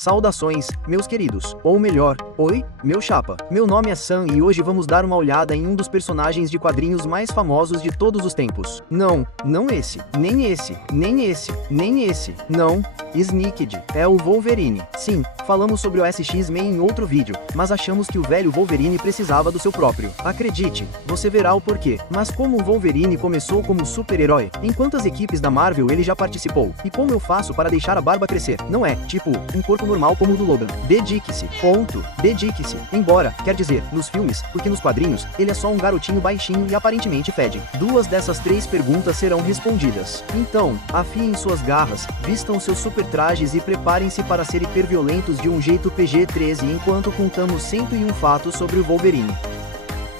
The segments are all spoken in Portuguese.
Saudações, meus queridos, ou melhor, oi, meu chapa. Meu nome é Sam e hoje vamos dar uma olhada em um dos personagens de quadrinhos mais famosos de todos os tempos. Não, não esse, nem esse, nem esse, nem esse, não, Sneaked, é o Wolverine. Sim, falamos sobre o SX-Men em outro vídeo, mas achamos que o velho Wolverine precisava do seu próprio. Acredite, você verá o porquê. Mas como o Wolverine começou como super-herói, em quantas equipes da Marvel ele já participou? E como eu faço para deixar a barba crescer? Não é, tipo, um corpo normal como o do Logan. Dedique-se, ponto, dedique-se. Embora, quer dizer, nos filmes, porque nos quadrinhos, ele é só um garotinho baixinho e aparentemente fede. Duas dessas três perguntas serão respondidas. Então, afiem suas garras, vistam seus super trajes e preparem-se para ser hiperviolentos de um jeito PG-13 enquanto contamos 101 fatos sobre o Wolverine.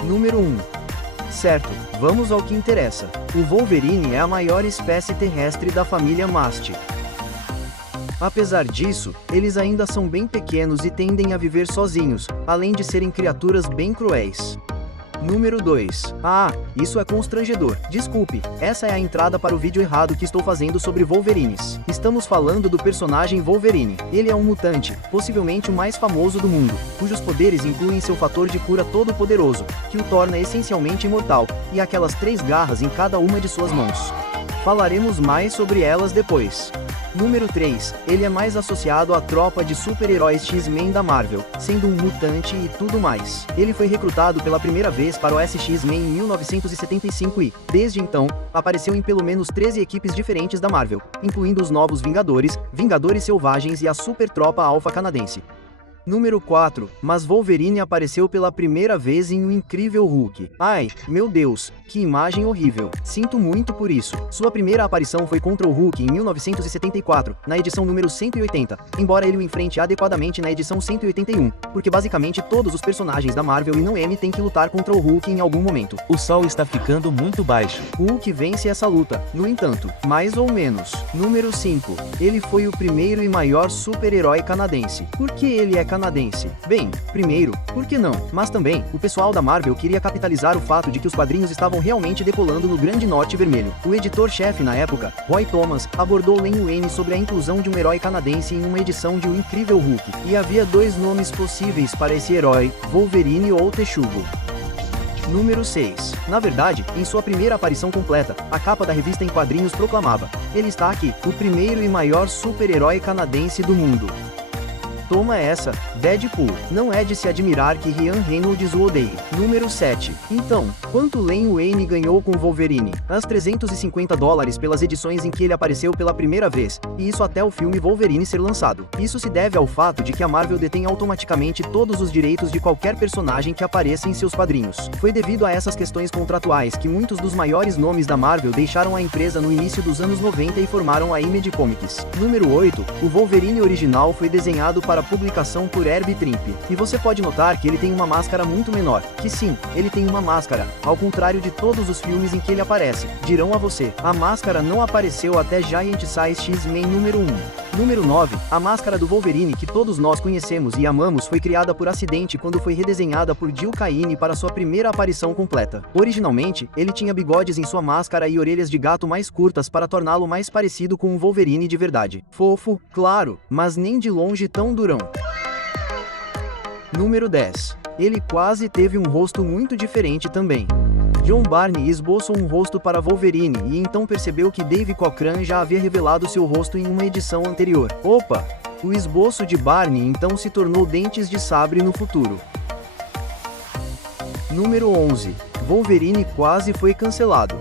Número 1. Certo, vamos ao que interessa. O Wolverine é a maior espécie terrestre da família Mast. Apesar disso, eles ainda são bem pequenos e tendem a viver sozinhos, além de serem criaturas bem cruéis. Número 2. Ah, isso é constrangedor. Desculpe, essa é a entrada para o vídeo errado que estou fazendo sobre Wolverines. Estamos falando do personagem Wolverine. Ele é um mutante, possivelmente o mais famoso do mundo, cujos poderes incluem seu fator de cura todo-poderoso, que o torna essencialmente imortal, e aquelas 3 garras em cada uma de suas mãos. Falaremos mais sobre elas depois. Número 3. Ele é mais associado à tropa de super-heróis X-Men da Marvel, sendo um mutante e tudo mais. Ele foi recrutado pela primeira vez para o SX-Men em 1975 e, desde então, apareceu em pelo menos 13 equipes diferentes da Marvel, incluindo os Novos Vingadores, Vingadores Selvagens e a Super Tropa Alpha Canadense. Número 4. Mas Wolverine apareceu pela primeira vez em O Incrível Hulk. Ai, meu Deus, que imagem horrível. Sinto muito por isso. Sua primeira aparição foi contra o Hulk em 1974, na edição número 180, embora ele o enfrente adequadamente na edição 181, porque basicamente todos os personagens da Marvel e não M têm que lutar contra o Hulk em algum momento. O sol está ficando muito baixo. Hulk vence essa luta, no entanto, mais ou menos. Número 5. Ele foi o primeiro e maior super-herói canadense. Por que ele é canadense? Bem, primeiro, por que não? Mas também, o pessoal da Marvel queria capitalizar o fato de que os quadrinhos estavam realmente decolando no Grande Norte Vermelho. O editor-chefe na época, Roy Thomas, abordou Len Wein sobre a inclusão de um herói canadense em uma edição de O Incrível Hulk, e havia 2 nomes possíveis para esse herói, Wolverine ou Texugo. Número 6. Na verdade, em sua primeira aparição completa, a capa da revista em quadrinhos proclamava: ele está aqui, o primeiro e maior super-herói canadense do mundo. Toma essa, Deadpool. Não é de se admirar que Ryan Reynolds o odeie. Número 7. Então, quanto Len Wein ganhou com Wolverine? As $350 pelas edições em que ele apareceu pela primeira vez, e isso até o filme Wolverine ser lançado. Isso se deve ao fato de que a Marvel detém automaticamente todos os direitos de qualquer personagem que apareça em seus quadrinhos. Foi devido a essas questões contratuais que muitos dos maiores nomes da Marvel deixaram a empresa no início dos anos 90 e formaram a Image Comics. Número 8. O Wolverine original foi desenhado para publicação por Herb Trimpe. E você pode notar que ele tem uma máscara muito menor, que sim, ele tem uma máscara, ao contrário de todos os filmes em que ele aparece. Dirão a você, a máscara não apareceu até Giant Size X-Men número 1. Número 9. A máscara do Wolverine que todos nós conhecemos e amamos foi criada por acidente quando foi redesenhada por Jill Kane para sua primeira aparição completa. Originalmente, ele tinha bigodes em sua máscara e orelhas de gato mais curtas para torná-lo mais parecido com um Wolverine de verdade. Fofo, claro, mas nem de longe tão durão. Número 10. Ele quase teve um rosto muito diferente também. John Byrne esboçou um rosto para Wolverine e então percebeu que Dave Cockrum já havia revelado seu rosto em uma edição anterior. Opa! O esboço de Byrne então se tornou Dentes de Sabre no futuro. Número 11. Wolverine quase foi cancelado.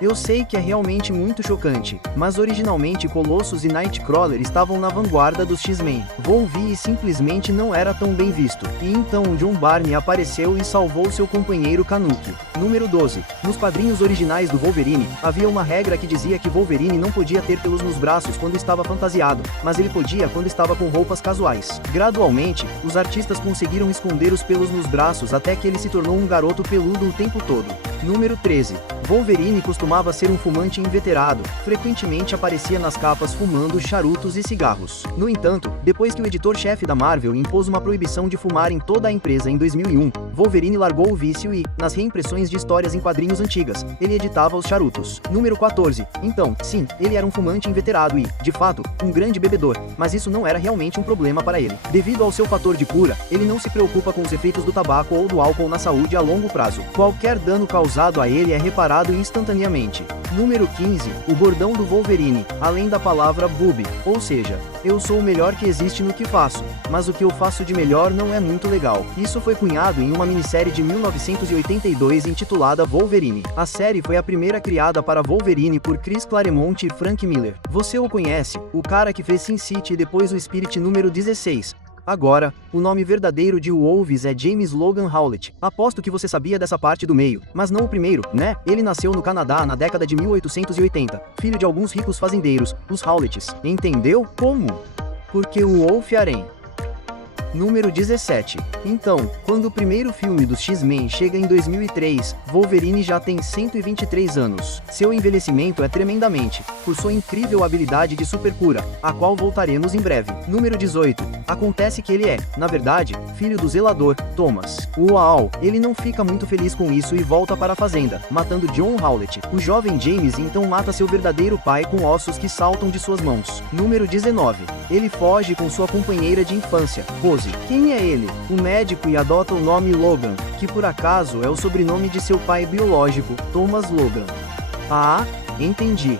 Eu sei que é realmente muito chocante, mas originalmente Colossus e Nightcrawler estavam na vanguarda dos X-Men. Wolverine simplesmente não era tão bem visto, e então John Byrne apareceu e salvou seu companheiro Canuck. Número 12. Nos quadrinhos originais do Wolverine, havia uma regra que dizia que Wolverine não podia ter pelos nos braços quando estava fantasiado, mas ele podia quando estava com roupas casuais. Gradualmente, os artistas conseguiram esconder os pelos nos braços até que ele se tornou um garoto peludo o tempo todo. Número 13. Wolverine costumava ser um fumante inveterado, frequentemente aparecia nas capas fumando charutos e cigarros. No entanto, depois que o editor-chefe da Marvel impôs uma proibição de fumar em toda a empresa em 2001, Wolverine largou o vício e, nas reimpressões de histórias em quadrinhos antigas, ele editava os charutos. Número 14. Então, sim, ele era um fumante inveterado e, de fato, um grande bebedor, mas isso não era realmente um problema para ele. Devido ao seu fator de cura, ele não se preocupa com os efeitos do tabaco ou do álcool na saúde a longo prazo. Qualquer dano causado a ele é reparado instantaneamente. Número 15. O bordão do Wolverine, além da palavra boob, ou seja, eu sou o melhor que existe no que faço, mas o que eu faço de melhor não é muito legal. Isso foi cunhado em uma minissérie de 1982 intitulada Wolverine. A série foi a primeira criada para Wolverine por Chris Claremont e Frank Miller. Você o conhece, o cara que fez Sin City e depois o Spirit número 16. Agora, o nome verdadeiro de Wolves é James Logan Howlett. Aposto que você sabia dessa parte do meio, mas não o primeiro, né? Ele nasceu no Canadá na década de 1880, filho de alguns ricos fazendeiros, os Howletts. Entendeu? Como? Porque o Wolf-Aren. Número 17. Então, quando o primeiro filme dos X-Men chega em 2003, Wolverine já tem 123 anos. Seu envelhecimento é tremendamente, por sua incrível habilidade de supercura, a qual voltaremos em breve. Número 18. Acontece que ele é, na verdade, filho do zelador, Thomas. Uau! Ele não fica muito feliz com isso e volta para a fazenda, matando John Howlett. O jovem James então mata seu verdadeiro pai com ossos que saltam de suas mãos. Número 19. Ele foge com sua companheira de infância, Rose. Quem é ele? O médico e adota o nome Logan, que por acaso é o sobrenome de seu pai biológico, Thomas Logan. Ah, entendi.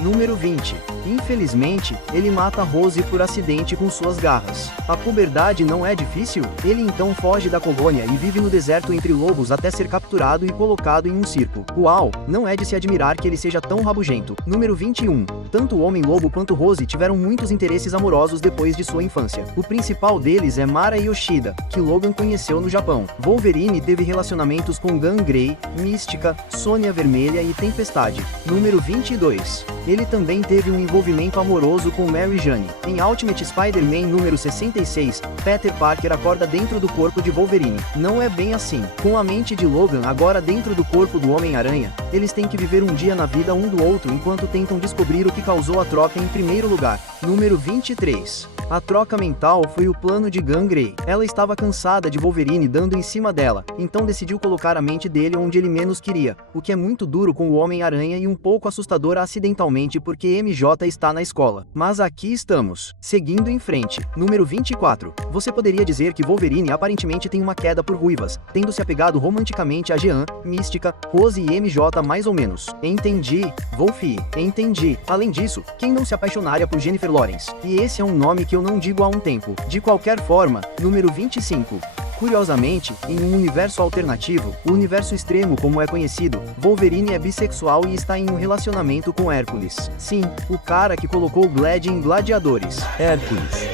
Número 20. Infelizmente, ele mata Rose por acidente com suas garras. A puberdade não é difícil? Ele então foge da colônia e vive no deserto entre lobos até ser capturado e colocado em um circo. Uau, não é de se admirar que ele seja tão rabugento. Número 21. Tanto o Homem-Lobo quanto Rose tiveram muitos interesses amorosos depois de sua infância. O principal deles é Mara Yoshida, que Logan conheceu no Japão. Wolverine teve relacionamentos com Gangrey, Mística, Sônia Vermelha e Tempestade. Número 22. Ele também teve um envolvimento amoroso com Mary Jane. Em Ultimate Spider-Man número 66, Peter Parker acorda dentro do corpo de Wolverine. Não é bem assim. Com a mente de Logan agora dentro do corpo do Homem-Aranha, eles têm que viver um dia na vida um do outro enquanto tentam descobrir o que causou a troca em primeiro lugar. Número 23. A troca mental foi o plano de Gangrey. Ela estava cansada de Wolverine dando em cima dela, então decidiu colocar a mente dele onde ele menos queria, o que é muito duro com o Homem-Aranha e um pouco assustador acidentalmente porque MJ está na escola. Mas aqui estamos. Seguindo em frente. Número 24. Você poderia dizer que Wolverine aparentemente tem uma queda por ruivas, tendo se apegado romanticamente a Jean, Mística, Rose e MJ mais ou menos. Entendi. Wolfie. Entendi. Além disso, quem não se apaixonaria por Jennifer Lawrence? E esse é um nome que eu não digo há um tempo. De qualquer forma, número 25. Curiosamente, em um universo alternativo, o universo extremo como é conhecido, Wolverine é bissexual e está em um relacionamento com Hércules. Sim, o cara que colocou Glad em Gladiadores. Hércules.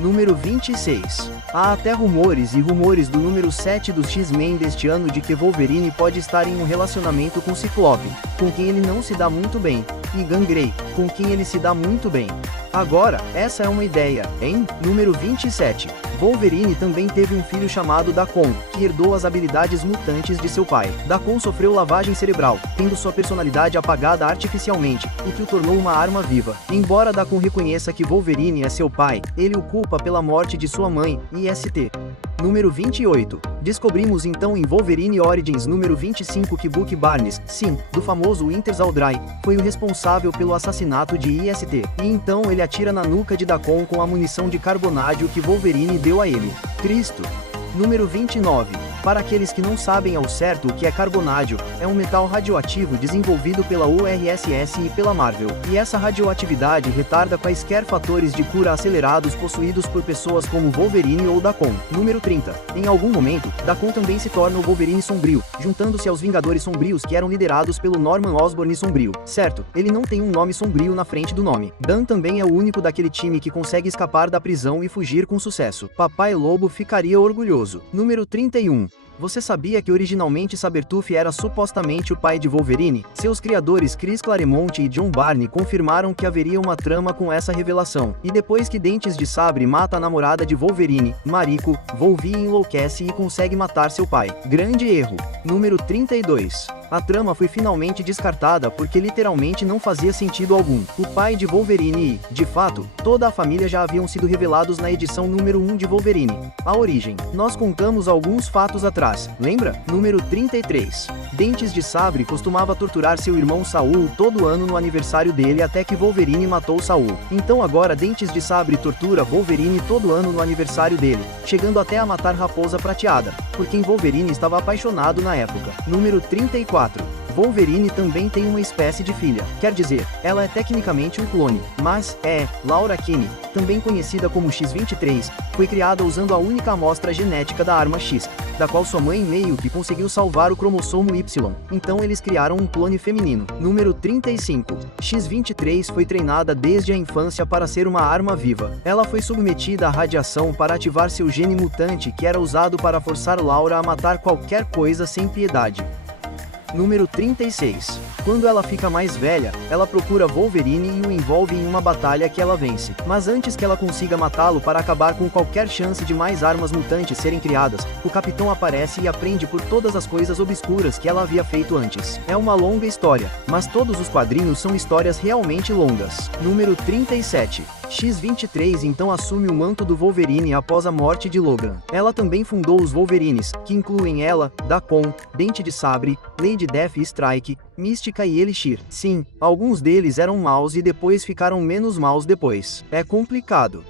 Número 26. Há até rumores e rumores do número 7 dos X-Men deste ano de que Wolverine pode estar em um relacionamento com Ciclope, com quem ele não se dá muito bem, e Gangrey, com quem ele se dá muito bem. Agora, essa é uma ideia, hein? Número 27. Wolverine também teve um filho chamado Dakkon, que herdou as habilidades mutantes de seu pai. Dakkon sofreu lavagem cerebral, tendo sua personalidade apagada artificialmente, o que o tornou uma arma viva. Embora Dakkon reconheça que Wolverine é seu pai, ele o culpa pela morte de sua mãe, IST. Número 28. Descobrimos então em Wolverine Origins número 25 que Bucky Barnes, sim, do famoso Winter Soldier, foi o responsável pelo assassinato de IST. E então ele atira na nuca de Dakkon com a munição de carbonádio que Wolverine deu a ele. Cristo. Número 29. Para aqueles que não sabem ao certo o que é carbonádio, é um metal radioativo desenvolvido pela URSS e pela Marvel, e essa radioatividade retarda quaisquer fatores de cura acelerados possuídos por pessoas como Wolverine ou Dakkon. Número 30. Em algum momento, Dakkon também se torna o Wolverine Sombrio, juntando-se aos Vingadores Sombrios que eram liderados pelo Norman Osborn Sombrio. Certo, ele não tem um nome sombrio na frente do nome. Dan também é o único daquele time que consegue escapar da prisão e fugir com sucesso. Papai Lobo ficaria orgulhoso. Número 31. Você sabia que originalmente Sabretooth era supostamente o pai de Wolverine? Seus criadores Chris Claremont e John Barney confirmaram que haveria uma trama com essa revelação. E depois que Dentes de Sabre mata a namorada de Wolverine, Mariko, Wolverine enlouquece e consegue matar seu pai. Grande erro. Número 32. A trama foi finalmente descartada porque literalmente não fazia sentido algum. O pai de Wolverine e, de fato, toda a família já haviam sido revelados na edição número 1 de Wolverine. A origem. Nós contamos alguns fatos atrás, lembra? Número 33. Dentes de Sabre costumava torturar seu irmão Saul todo ano no aniversário dele até que Wolverine matou Saul. Então agora Dentes de Sabre tortura Wolverine todo ano no aniversário dele, chegando até a matar Raposa Prateada, por quem Wolverine estava apaixonado na época. Número 34. Wolverine também tem uma espécie de filha, quer dizer, ela é tecnicamente um clone, mas, Laura Kinney, também conhecida como X-23, foi criada usando a única amostra genética da arma X, da qual sua mãe meio que conseguiu salvar o cromossomo Y, então eles criaram um clone feminino. Número 35. X-23 foi treinada desde a infância para ser uma arma viva. Ela foi submetida à radiação para ativar seu gene mutante que era usado para forçar Laura a matar qualquer coisa sem piedade. Número 36. Quando ela fica mais velha, ela procura Wolverine e o envolve em uma batalha que ela vence. Mas antes que ela consiga matá-lo para acabar com qualquer chance de mais armas mutantes serem criadas, o Capitão aparece e aprende por todas as coisas obscuras que ela havia feito antes. É uma longa história, mas todos os quadrinhos são histórias realmente longas. Número 37. X-23 então assume o manto do Wolverine após a morte de Logan. Ela também fundou os Wolverines, que incluem ela, Dagon, Dente de Sabre, Lady Death e Strike, Mística e Elixir. Sim, alguns deles eram maus e depois ficaram menos maus depois. É complicado.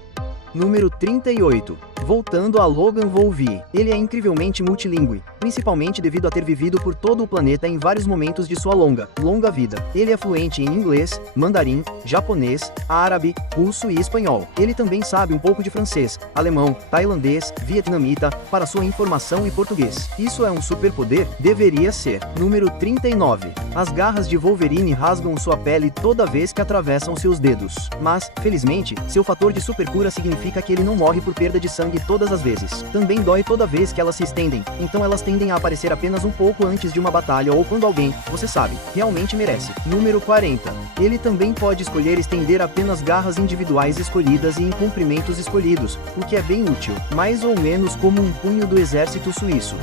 Número 38. Voltando a Logan Wolverine. Ele é incrivelmente multilingüe, principalmente devido a ter vivido por todo o planeta em vários momentos de sua longa vida. Ele é fluente em inglês, mandarim, japonês, árabe, russo e espanhol. Ele também sabe um pouco de francês, alemão, tailandês, vietnamita, para sua informação e português. Isso é um superpoder? Deveria ser. Número 39. As garras de Wolverine rasgam sua pele toda vez que atravessam seus dedos. Mas, felizmente, seu fator de supercura significa que ele não morre por perda de sangue todas as vezes. Também dói toda vez que elas se estendem, então elas tendem a aparecer apenas um pouco antes de uma batalha ou quando alguém, você sabe, realmente merece. Número 40. Ele também pode escolher estender apenas garras individuais escolhidas e em comprimentos escolhidos, o que é bem útil, mais ou menos como um punho do exército suíço.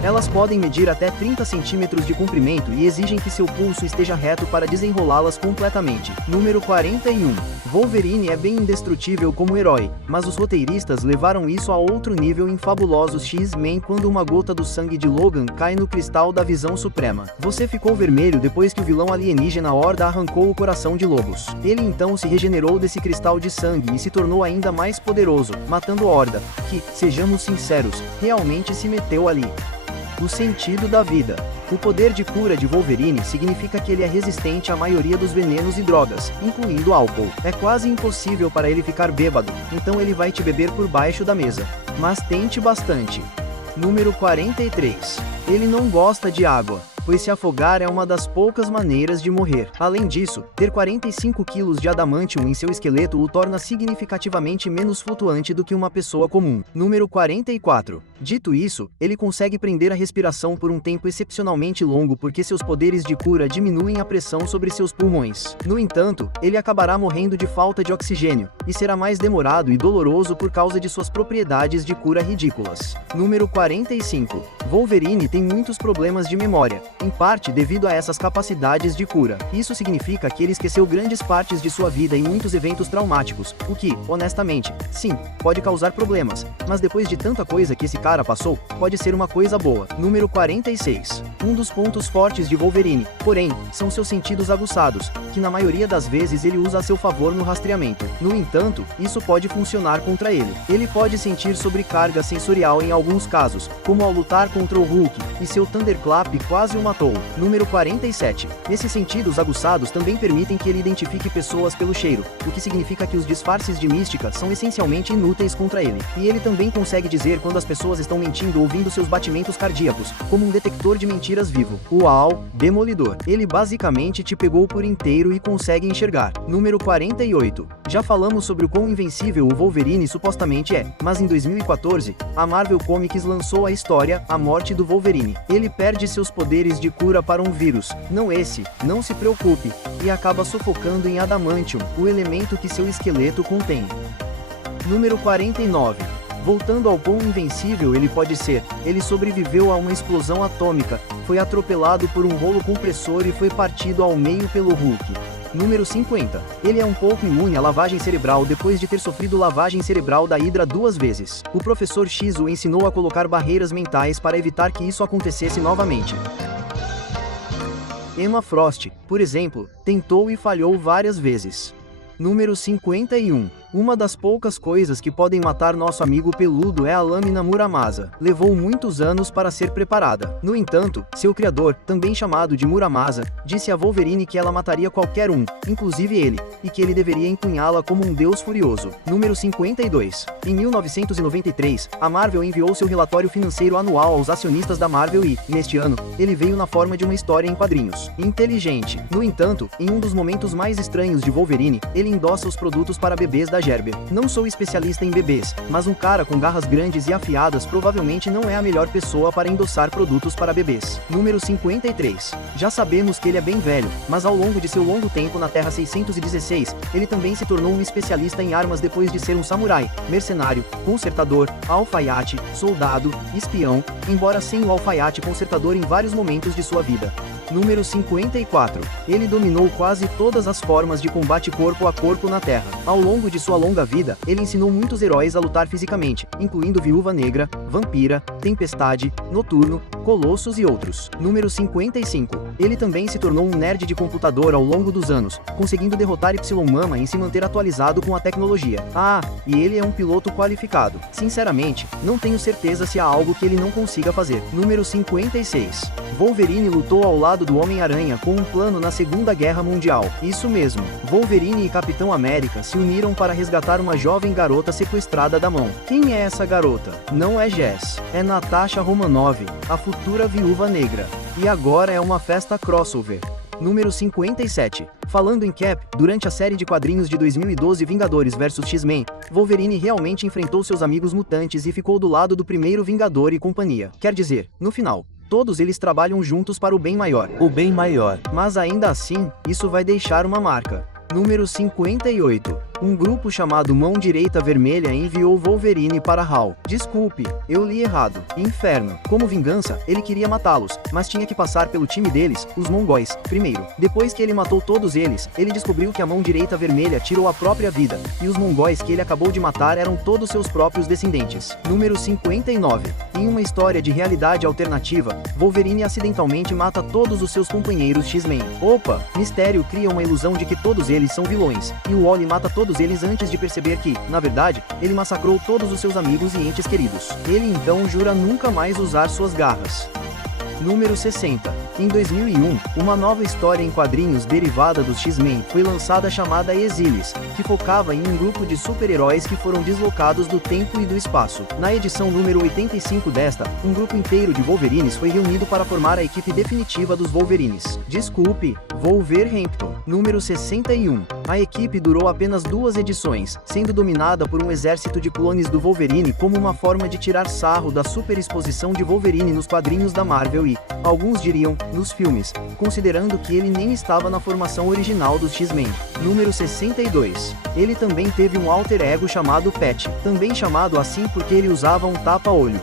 Elas podem medir até 30 centímetros de comprimento e exigem que seu pulso esteja reto para desenrolá-las completamente. Número 41. Wolverine é bem indestrutível como herói, mas os roteiristas levaram isso a outro nível em Fabulosos X-Men quando uma gota do sangue de Logan cai no cristal da Visão Suprema. Você ficou vermelho depois que o vilão alienígena Horda arrancou o coração de Lobos. Ele então se regenerou desse cristal de sangue e se tornou ainda mais poderoso, matando Horda, que, sejamos sinceros, realmente se meteu ali. O sentido da vida. O poder de cura de Wolverine significa que ele é resistente à maioria dos venenos e drogas, incluindo álcool. É quase impossível para ele ficar bêbado, então ele vai te beber por baixo da mesa. Mas tente bastante. Número 43. Ele não gosta de água, pois se afogar é uma das poucas maneiras de morrer. Além disso, ter 45 quilos de adamantium em seu esqueleto o torna significativamente menos flutuante do que uma pessoa comum. Número 44. Dito isso, ele consegue prender a respiração por um tempo excepcionalmente longo porque seus poderes de cura diminuem a pressão sobre seus pulmões. No entanto, ele acabará morrendo de falta de oxigênio, e será mais demorado e doloroso por causa de suas propriedades de cura ridículas. Número 45. Wolverine tem muitos problemas de memória, em parte devido a essas capacidades de cura. Isso significa que ele esqueceu grandes partes de sua vida em muitos eventos traumáticos, o que, honestamente, sim, pode causar problemas, mas depois de tanta coisa que esse cara passou, pode ser uma coisa boa. Número 46. Um dos pontos fortes de Wolverine, porém, são seus sentidos aguçados, que na maioria das vezes ele usa a seu favor no rastreamento. No entanto, isso pode funcionar contra ele. Ele pode sentir sobrecarga sensorial em alguns casos, como ao lutar contra o Hulk, e seu Thunderclap quase o matou. Número 47. Esses sentidos aguçados também permitem que ele identifique pessoas pelo cheiro, o que significa que os disfarces de mística são essencialmente inúteis contra ele. E ele também consegue dizer quando as pessoas estão mentindo ouvindo seus batimentos cardíacos, como um detector de mentiras vivo. Uau, Demolidor. Ele basicamente te pegou por inteiro e consegue enxergar. Número 48. Já falamos sobre o quão invencível o Wolverine supostamente é, mas em 2014, a Marvel Comics lançou a história A Morte do Wolverine. Ele perde seus poderes de cura para um vírus, não esse, não se preocupe, e acaba sufocando em adamantium, o elemento que seu esqueleto contém. Número 49. Voltando ao quão invencível ele pode ser, ele sobreviveu a uma explosão atômica, foi atropelado por um rolo compressor e foi partido ao meio pelo Hulk. Número 50. Ele é um pouco imune à lavagem cerebral depois de ter sofrido lavagem cerebral da Hydra 2 vezes. O professor X o ensinou a colocar barreiras mentais para evitar que isso acontecesse novamente. Emma Frost, por exemplo, tentou e falhou várias vezes. Número 51. Uma das poucas coisas que podem matar nosso amigo peludo é a lâmina Muramasa. Levou muitos anos para ser preparada. No entanto, seu criador, também chamado de Muramasa, disse a Wolverine que ela mataria qualquer um, inclusive ele, e que ele deveria empunhá-la como um deus furioso. Número 52. Em 1993, a Marvel enviou seu relatório financeiro anual aos acionistas da Marvel e, neste ano, ele veio na forma de uma história em quadrinhos. Inteligente. No entanto, em um dos momentos mais estranhos de Wolverine, ele endossa os produtos para bebês da Gerber. Não sou especialista em bebês, mas um cara com garras grandes e afiadas provavelmente não é a melhor pessoa para endossar produtos para bebês. Número 53. Já sabemos que ele é bem velho, mas ao longo de seu longo tempo na Terra 616, ele também se tornou um especialista em armas depois de ser um samurai, mercenário, consertador, alfaiate, soldado, espião, embora sem o alfaiate consertador em vários momentos de sua vida. Número 54. Ele dominou quase todas as formas de combate corpo a corpo na Terra. Ao longo de sua longa vida, ele ensinou muitos heróis a lutar fisicamente, incluindo Viúva Negra, Vampira, Tempestade, Noturno, Colossus e outros. Número 55. Ele também se tornou um nerd de computador ao longo dos anos, conseguindo derrotar Y-Mama e se manter atualizado com a tecnologia. Ah, e ele é um piloto qualificado. Sinceramente, não tenho certeza se há algo que ele não consiga fazer. Número 56. Wolverine lutou ao lado do Homem-Aranha com um plano na Segunda Guerra Mundial. Isso mesmo, Wolverine e Capitão América se uniram para resgatar uma jovem garota sequestrada da mão. Quem é essa garota? Não é Jess, é Natasha Romanoff, a futura Viúva Negra. E agora é uma festa crossover. Número 57. Falando em Cap, durante a série de quadrinhos de 2012 Vingadores vs X-Men, Wolverine realmente enfrentou seus amigos mutantes e ficou do lado do primeiro Vingador e companhia. Quer dizer, no final, todos eles trabalham juntos para o bem maior. O bem maior. Mas ainda assim, isso vai deixar uma marca. Número 58. Um grupo chamado Mão Direita Vermelha enviou Wolverine para Hal. Desculpe, eu li errado. Inferno. Como vingança, ele queria matá-los, mas tinha que passar pelo time deles, os mongóis, primeiro. Depois que ele matou todos eles, ele descobriu que a Mão Direita Vermelha tirou a própria vida, e os mongóis que ele acabou de matar eram todos seus próprios descendentes. Número 59. Em uma história de realidade alternativa, Wolverine acidentalmente mata todos os seus companheiros X-Men. Opa! Mistério cria uma ilusão de que todos eles são vilões, e o Wally mata todos eles antes de perceber que, na verdade, ele massacrou todos os seus amigos e entes queridos. Ele então jura nunca mais usar suas garras. Número 60. Em 2001, uma nova história em quadrinhos derivada dos X-Men foi lançada chamada Exiles, que focava em um grupo de super-heróis que foram deslocados do tempo e do espaço. Na edição número 85 desta, um grupo inteiro de Wolverines foi reunido para formar a equipe definitiva dos Wolverines. Desculpe, Wolverhampton. Número 61. A equipe durou apenas 2 edições, sendo dominada por um exército de clones do Wolverine como uma forma de tirar sarro da superexposição de Wolverine nos quadrinhos da Marvel e, alguns diriam, nos filmes, considerando que ele nem estava na formação original dos X-Men. Número 62. Ele também teve um alter ego chamado Patch, também chamado assim porque ele usava um tapa-olho.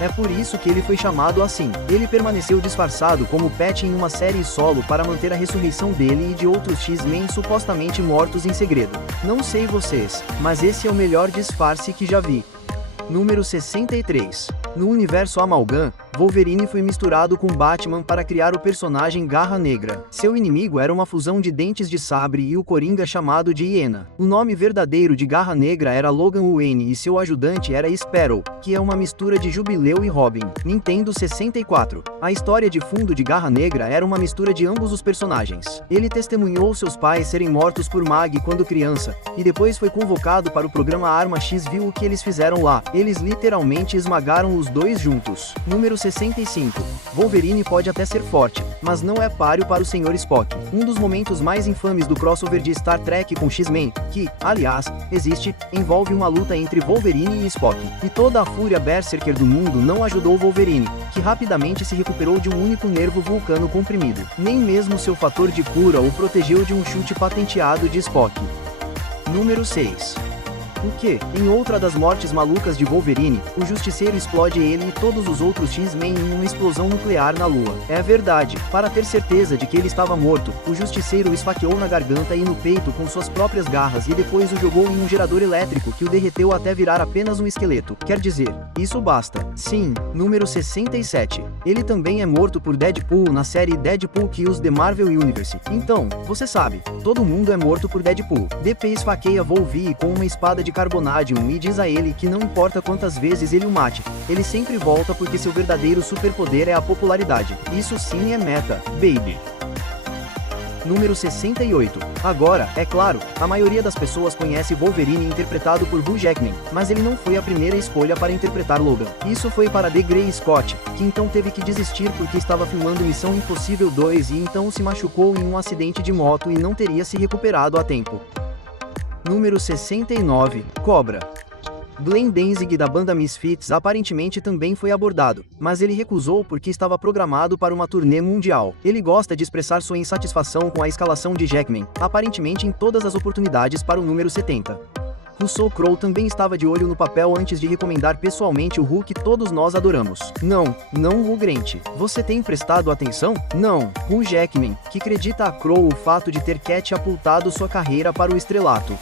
É por isso que ele foi chamado assim. Ele permaneceu disfarçado como Patch em uma série solo para manter a ressurreição dele e de outros X-Men supostamente mortos em segredo. Não sei vocês, mas esse é o melhor disfarce que já vi. Número 63. No universo Amalgam, Wolverine foi misturado com Batman para criar o personagem Garra Negra. Seu inimigo era uma fusão de Dentes de Sabre e o Coringa chamado de Hiena. O nome verdadeiro de Garra Negra era Logan Wayne e seu ajudante era Sparrow, que é uma mistura de Jubileu e Robin. Nintendo 64. A história de fundo de Garra Negra era uma mistura de ambos os personagens. Ele testemunhou seus pais serem mortos por Mag quando criança, e depois foi convocado para o programa Arma X. Viu o que eles fizeram lá. Eles literalmente esmagaram os dois juntos. Número 65. Wolverine pode até ser forte, mas não é páreo para o Sr. Spock. Um dos momentos mais infames do crossover de Star Trek com X-Men, que, aliás, existe, envolve uma luta entre Wolverine e Spock. E toda a fúria berserker do mundo não ajudou Wolverine, que rapidamente se recuperou de um único nervo vulcano comprimido. Nem mesmo seu fator de cura o protegeu de um chute patenteado de Spock. Número 6. O que? Em outra das mortes malucas de Wolverine, o Justiceiro explode ele e todos os outros X-Men em uma explosão nuclear na Lua. É verdade. Para ter certeza de que ele estava morto, o Justiceiro o esfaqueou na garganta e no peito com suas próprias garras e depois o jogou em um gerador elétrico que o derreteu até virar apenas um esqueleto. Quer dizer, isso basta. Sim, número 67. Ele também é morto por Deadpool na série Deadpool Kills the Marvel Universe. Então, você sabe, todo mundo é morto por Deadpool. DP esfaqueia Wolverine com uma espada de carbonadium e diz a ele que não importa quantas vezes ele o mate, ele sempre volta porque seu verdadeiro superpoder é a popularidade. Isso sim é meta, baby. Número 68. Agora, é claro, a maioria das pessoas conhece Wolverine interpretado por Hugh Jackman, mas ele não foi a primeira escolha para interpretar Logan. Isso foi para D. Gray Scott, que então teve que desistir porque estava filmando Missão Impossível 2 e então se machucou em um acidente de moto e não teria se recuperado a tempo. Número 69. Cobra. Glenn Danzig da banda Misfits aparentemente também foi abordado, mas ele recusou porque estava programado para uma turnê mundial. Ele gosta de expressar sua insatisfação com a escalação de Jackman, aparentemente em todas as oportunidades para o número 70. Russell Crowe também estava de olho no papel antes de recomendar pessoalmente o Hulk que todos nós adoramos. Não o Grant. Você tem prestado atenção? Não, Hugh Jackman, que acredita a Crowe o fato de ter catapultado sua carreira para o estrelato.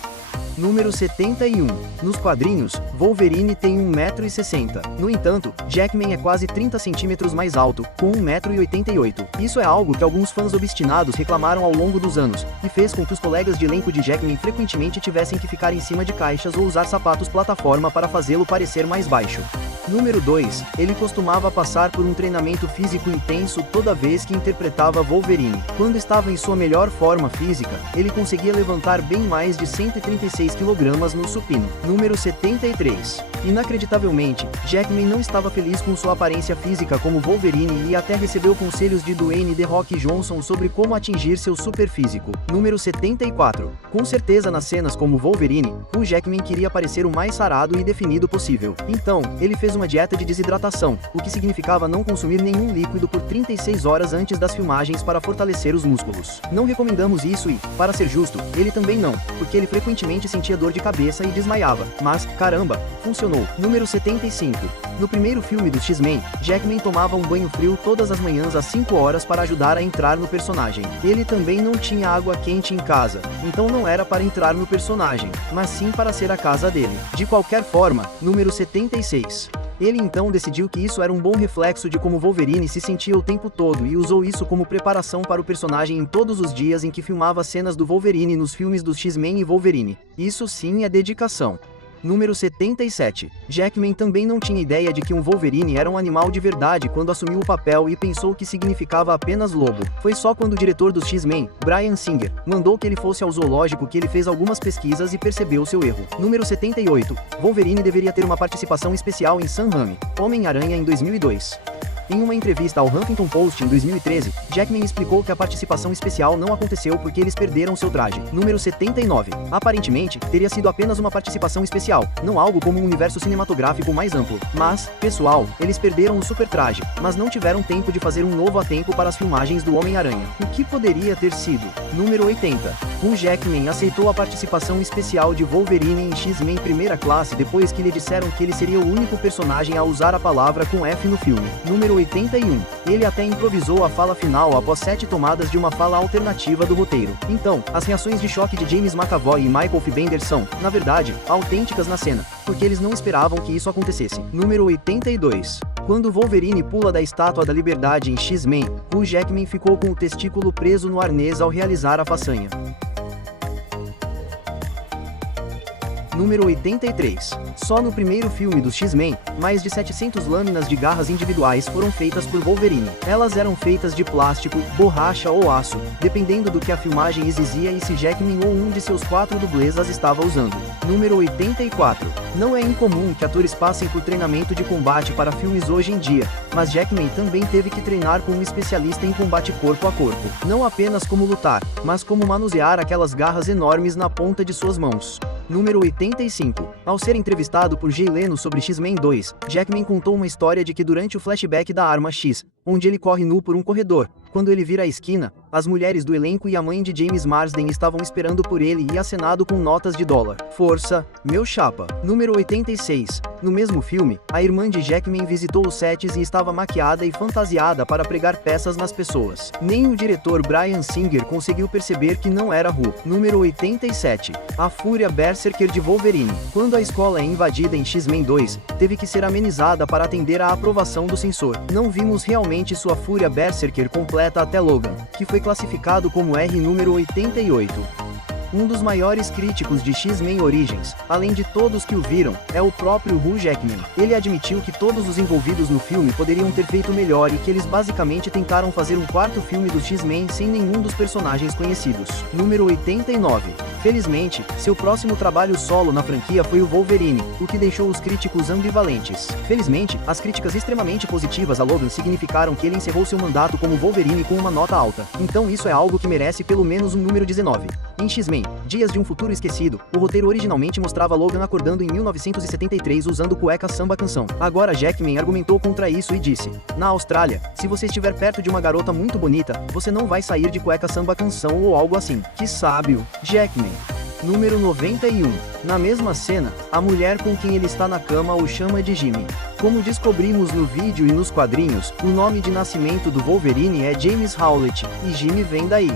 Número 71. Nos quadrinhos, Wolverine tem 1,60 m. No entanto, Jackman é quase 30 centímetros mais alto, com 1,88 m. Isso é algo que alguns fãs obstinados reclamaram ao longo dos anos, e fez com que os colegas de elenco de Jackman frequentemente tivessem que ficar em cima de caixas ou usar sapatos plataforma para fazê-lo parecer mais baixo. Número 2. Ele costumava passar por um treinamento físico intenso toda vez que interpretava Wolverine. Quando estava em sua melhor forma física, ele conseguia levantar bem mais de 136 kg no supino. Número 73. Inacreditavelmente, Jackman não estava feliz com sua aparência física como Wolverine e até recebeu conselhos de Dwayne The Rock Johnson sobre como atingir seu super físico. Número 74. Com certeza nas cenas como Wolverine, Hugh Jackman queria parecer o mais sarado e definido possível. Então, ele fez uma dieta de desidratação, o que significava não consumir nenhum líquido por 36 horas antes das filmagens para fortalecer os músculos. Não recomendamos isso e, para ser justo, ele também não, porque ele frequentemente sentia dor de cabeça e desmaiava. Mas, caramba, funcionou. Número 75. No primeiro filme dos X-Men, Jackman tomava um banho frio todas as manhãs às 5 horas para ajudar a entrar no personagem. Ele também não tinha água quente em casa, então não era para entrar no personagem, mas sim para ser a casa dele. De qualquer forma, número 76. Ele então decidiu que isso era um bom reflexo de como Wolverine se sentia o tempo todo e usou isso como preparação para o personagem em todos os dias em que filmava cenas do Wolverine nos filmes dos X-Men e Wolverine. Isso sim é dedicação. Número 77. Jackman também não tinha ideia de que um Wolverine era um animal de verdade quando assumiu o papel e pensou que significava apenas lobo. Foi só quando o diretor dos X-Men, Bryan Singer, mandou que ele fosse ao zoológico que ele fez algumas pesquisas e percebeu seu erro. Número 78. Wolverine deveria ter uma participação especial em Sam Raimi, Homem-Aranha em 2002. Em uma entrevista ao Huffington Post em 2013, Jackman explicou que a participação especial não aconteceu porque eles perderam seu traje. Número 79. Aparentemente, teria sido apenas uma participação especial, não algo como um universo cinematográfico mais amplo. Mas, pessoal, eles perderam o super traje, mas não tiveram tempo de fazer um novo a tempo para as filmagens do Homem-Aranha. O que poderia ter sido? Número 80. Hugh Jackman aceitou a participação especial de Wolverine em X-Men Primeira Classe depois que lhe disseram que ele seria o único personagem a usar a palavra com F no filme. Número 81. Ele até improvisou a fala final após 7 tomadas de uma fala alternativa do roteiro. Então, as reações de choque de James McAvoy e Michael Fassbender são, na verdade, autênticas na cena, porque eles não esperavam que isso acontecesse. Número 82. Quando Wolverine pula da Estátua da Liberdade em X-Men, Hugh Jackman ficou com o testículo preso no arnês ao realizar a façanha. Número 83. Só no primeiro filme dos X-Men, mais de 700 lâminas de garras individuais foram feitas por Wolverine. Elas eram feitas de plástico, borracha ou aço, dependendo do que a filmagem exigia e se Jackman ou um de seus 4 dublês as estava usando. Número 84. Não é incomum que atores passem por treinamento de combate para filmes hoje em dia, mas Jackman também teve que treinar com um especialista em combate corpo a corpo. Não apenas como lutar, mas como manusear aquelas garras enormes na ponta de suas mãos. Número 85. Ao ser entrevistado por Jay Leno sobre X-Men 2, Jackman contou uma história de que durante o flashback da Arma X, onde ele corre nu por um corredor, Quando ele vira a esquina, as mulheres do elenco e a mãe de James Marsden estavam esperando por ele e acenado com notas de dólar. Força, meu chapa. Número 86. No mesmo filme, a irmã de Jackman visitou os sets e estava maquiada e fantasiada para pregar peças nas pessoas. Nem o diretor Bryan Singer conseguiu perceber que não era Ru. Número 87. A fúria Berserker de Wolverine. Quando a escola é invadida em X-Men 2, teve que ser amenizada para atender à aprovação do censor. Não vimos realmente sua fúria Berserker completa até Logan, que foi classificado como R número 88. Um dos maiores críticos de X-Men Origins, além de todos que o viram, é o próprio Hugh Jackman. Ele admitiu que todos os envolvidos no filme poderiam ter feito melhor e que eles basicamente tentaram fazer um quarto filme dos X-Men sem nenhum dos personagens conhecidos. Número 89. Felizmente, seu próximo trabalho solo na franquia foi o Wolverine, o que deixou os críticos ambivalentes. Felizmente, as críticas extremamente positivas a Logan significaram que ele encerrou seu mandato como Wolverine com uma nota alta. Então isso é algo que merece pelo menos um número 19. Em X-Men, Dias de um Futuro Esquecido, o roteiro originalmente mostrava Logan acordando em 1973 usando cueca samba canção. Agora Jackman argumentou contra isso e disse: na Austrália, se você estiver perto de uma garota muito bonita, você não vai sair de cueca samba canção ou algo assim. Que sábio, Jackman. Número 91. Na mesma cena, a mulher com quem ele está na cama o chama de Jimmy. Como descobrimos no vídeo e nos quadrinhos, o nome de nascimento do Wolverine é James Howlett, e Jimmy vem daí.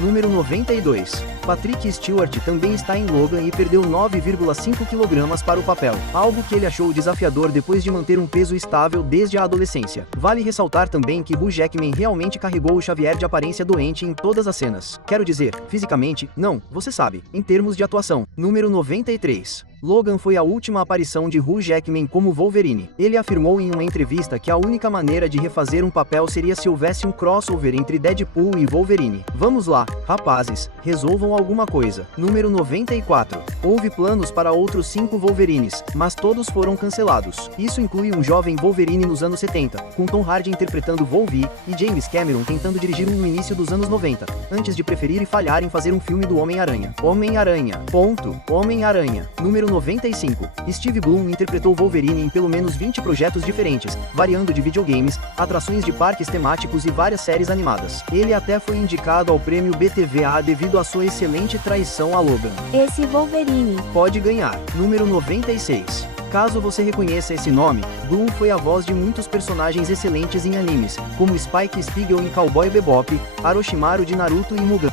Número 92. Patrick Stewart também está em Logan e perdeu 9,5 kg para o papel, algo que ele achou desafiador depois de manter um peso estável desde a adolescência. Vale ressaltar também que Hugh Jackman realmente carregou o Xavier de aparência doente em todas as cenas. Quero dizer, fisicamente, não, você sabe, em termos de atuação. Número 93. Logan foi a última aparição de Hugh Jackman como Wolverine. Ele afirmou em uma entrevista que a única maneira de refazer um papel seria se houvesse um crossover entre Deadpool e Wolverine. Vamos lá, rapazes, resolvam alguma coisa. Número 94. Houve planos para outros 5 Wolverines, mas todos foram cancelados. Isso inclui um jovem Wolverine nos anos 70, com Tom Hardy interpretando Wolverine, e James Cameron tentando dirigir um no início dos anos 90, antes de preferir e falhar em fazer um filme do Homem-Aranha. Homem-Aranha. Homem-Aranha. Número 95. Steve Blum interpretou Wolverine em pelo menos 20 projetos diferentes, variando de videogames, atrações de parques temáticos e várias séries animadas. Ele até foi indicado ao prêmio BTVA devido à sua excelente traição a Logan. Esse Wolverine pode ganhar. Número 96. Caso você reconheça esse nome, Blum foi a voz de muitos personagens excelentes em animes, como Spike Spiegel em Cowboy Bebop, Orochimaru de Naruto e Mugen.